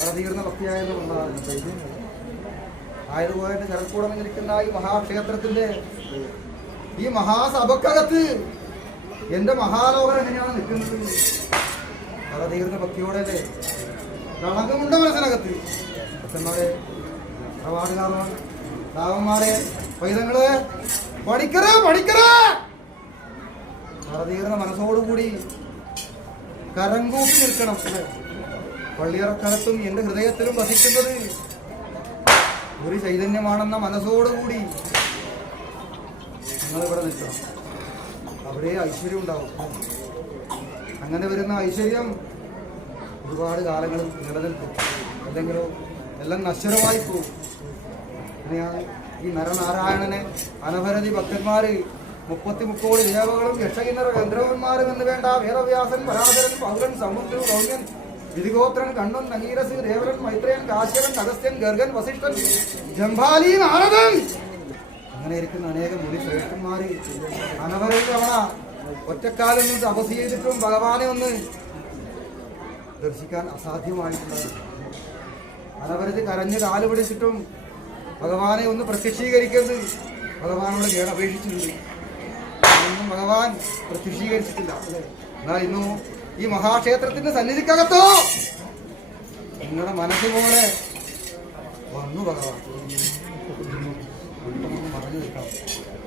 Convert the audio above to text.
തീർന്ന ഭക്തിയായതുകൊണ്ടാണ് ആയതുപോലെ ശരത്കൂടം നിൽക്കുന്ന ഈ മഹാക്ഷേത്രത്തിന്റെ ഈ മഹാസഭക്കകത്ത് എന്റെ മഹാലോകൻ എങ്ങനെയാണ് നിൽക്കുന്നത്? തീർന്ന ഭക്തിയോടെ കളങ്കമുണ്ട മനസ്സിനകത്ത് ഭക്തന്മാരെ, പ്രവാടുകാരന്മാർ, രാവന്മാരെ, പൈതങ്ങള് പഠിക്കറേ പഠിക്കറേ തീർന്ന മനസ്സോടുകൂടി കരങ്കൂപ്പി നിൽക്കണം. പള്ളിയറക്കകത്തും എന്റെ ഹൃദയത്തിലും വസിക്കുന്നത് ഒരു ചൈതന്യമാണെന്ന മനസ്സോടുകൂടി നിങ്ങളിവിടെ നിൽക്കണം. അവിടെ ഐശ്വര്യം ഉണ്ടാവും. അങ്ങനെ വരുന്ന ഐശ്വര്യം ഒരുപാട് കാലങ്ങൾ നിലനിൽക്കും, അല്ലെങ്കിലോ എല്ലാം നശ്വരമായി പോകും. അങ്ങനെയാണ് ഈ നരനാരായണനെ അനവരതി ഭക്തന്മാര് 33 കോടി ദേവകളും യക്ഷകിന്നര ഗന്ധർവന്മാരും എന്ന് വേണ്ട വേദവ്യാസൻ, പരാശരൻ, പൗരൻ, സമുദ്രൻ, ഗൗര്യൻ, വിധിഗോത്രൻ, കണ്ണൻ, നങ്ങീരസ്, ദേവരൻ, മൈത്രേയൻ, കാശ്യപൻ, അഗസ്ത്യൻ, ഗർഗൻ, വസിഷ്ഠൻ, ജംഭാലി, നാരദൻ, അങ്ങനെ ഇരിക്കുന്ന അനേകം മുനിശ്രേഷ്ഠന്മാര് അനവരതി തവണ ഒറ്റക്കാലിൽ നിന്ന് തപസ് ചെയ്തിട്ടും ഭഗവാനെ ഒന്ന് ദർശിക്കാൻ അസാധ്യമായിട്ടുണ്ട്. അനവരതി കരഞ്ഞ് കാല് പിടിച്ചിട്ടും ഭഗവാനെ ഒന്ന് പ്രത്യക്ഷീകരിക്കരുത് ഭഗവാനോട് കേണപേക്ഷിച്ചിട്ടുണ്ട്. ഒന്നും ഭഗവാൻ പ്രത്യക്ഷീകരിച്ചിട്ടില്ല. എന്നാൽ ഇന്നു ഈ മഹാക്ഷേത്രത്തിന്റെ സന്നിധിക്കകത്തോ നിങ്ങളുടെ മനസ്സുപോലെ വന്നു ഭഗവാൻ. പറഞ്ഞു നിൽക്കാം.